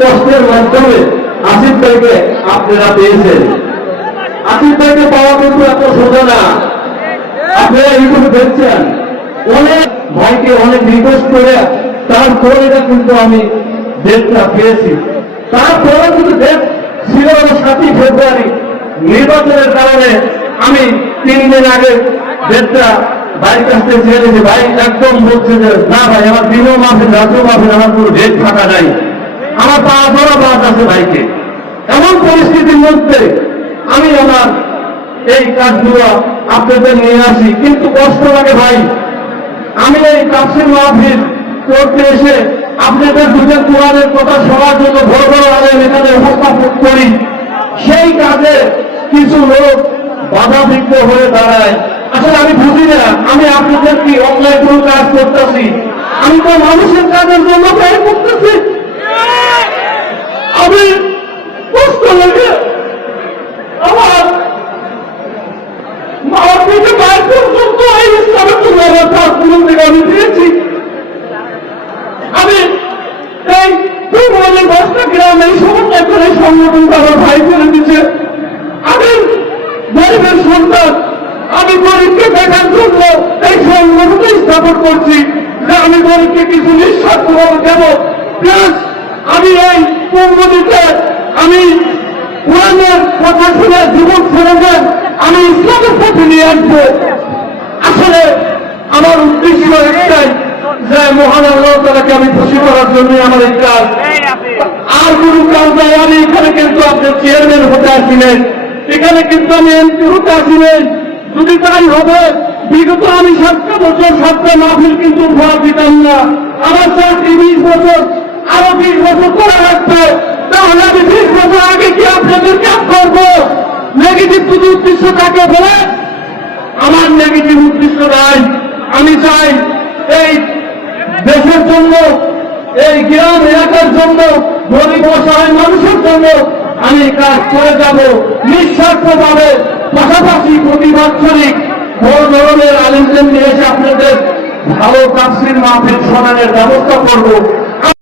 কষ্টের মাধ্যমে আসিফ ভাইকে আপনারা পেয়েছেন। আসিফ ভাইকে পাওয়া কিন্তু এত সোজা না। আপনারা ইউটিউবে দেখছেন, অনেক ভাইকে অনেক রিকোয়েস্ট করে তারপরে কিন্তু আমি ডেটটা পেয়েছি। তারপরে কিন্তু ডেট ছিল 7ই ফেব্রুয়ারি। নির্বাচনের কারণে আমি 3 দিন আগে ডেটটা ভাইয়ের কাছ থেকে চেয়ে নিয়েছি। ভাই একদম বলছে যে না ভাই, আমার দিনও মাফেন রাতেও মাফেন, আমার কোনো ডেট ফাঁকা নাই, আমার পাওয়া ধরা বাদ আছে ভাইকে। এমন পরিস্থিতির মধ্যে আমি আমার এই কাজগুলো আপনাদের নিয়ে আসি, কিন্তু কষ্ট লাগে ভাই। আমি এই তাফসীর মাহফিল করতে এসে আপনাদের দুজন কোরআনের কথা শোনার জন্য বড় বড় আলেম এখানে উপস্থাপন করি, সেই কাজে কিছু লোক বাধা বিঘ্ন হয়ে দাঁড়ায়। আসলে আমি বুঝি না, আমি আপনাদের কি অন্যায় কোনো কাজ করতেছি? আমি তো মানুষের কাজের জন্য ব্যয় করতেছি। আমি কষ্ট লাগে আমার মার থেকে বাইর পর্যন্ত এই ইসলামের কোনো থেকে আমি দিয়েছি। আমি এই পূর্ববঙ্গের 10টা গ্রাম এই সমস্যা করে সংগঠন আমার ভাই করে দিচ্ছে। আমি গরিবের সন্তান, আমি গরিবকে দেখার জন্য এই সংগঠনকে স্থাপন করছি যে আমি গরিবকে কিছু নিঃস্বার্থভাবে দেব। প্লাস আমি এই পূর্বদিকে আমি কোরআনের কথা শুনে জীবন ছেড়ে দেন, আমি ইসলামের পথে নিয়ে আসবো। আসলে আমার উদ্দেশ্য একটাই যে মহান আল্লাহ তাআলাকে আমি খুশি করার জন্য আমার এই কাজ, আর কোনো কাজ নাই। আমি এখানে কিন্তু আপনার চেয়ারম্যান হতে আসিলেন, এখানে কিন্তু আমি এমপি হতে আসিলেন। যদি তাই হবে, বিগত আমি 7টা বছর 7টা মাহফিল কিন্তু উপহার দিতাম না। আমার 20 বছর আরো 20 বছর করে রাখবে, তাহলে আমি 20 বছর আগে কি আপনাদের কাজ করবো? নেগেটিভ শুধু উদ্দেশ্য থাকে বলে আমার নেগেটিভ উদ্দেশ্য নাই। আমি চাই এই দেশের জন্য, এই গ্রাম এলাকার জন্য, গরিব অসহায় মানুষের জন্য আমি কাজ করে যাব নিঃস্বার্থভাবে। পাশাপাশি প্রতি বাৎসরিক বড় ধরনের আলেমদের নিয়ে এসে আপনাদের ভালো তাফসীর মাহফিল শোনানোর ব্যবস্থা করব।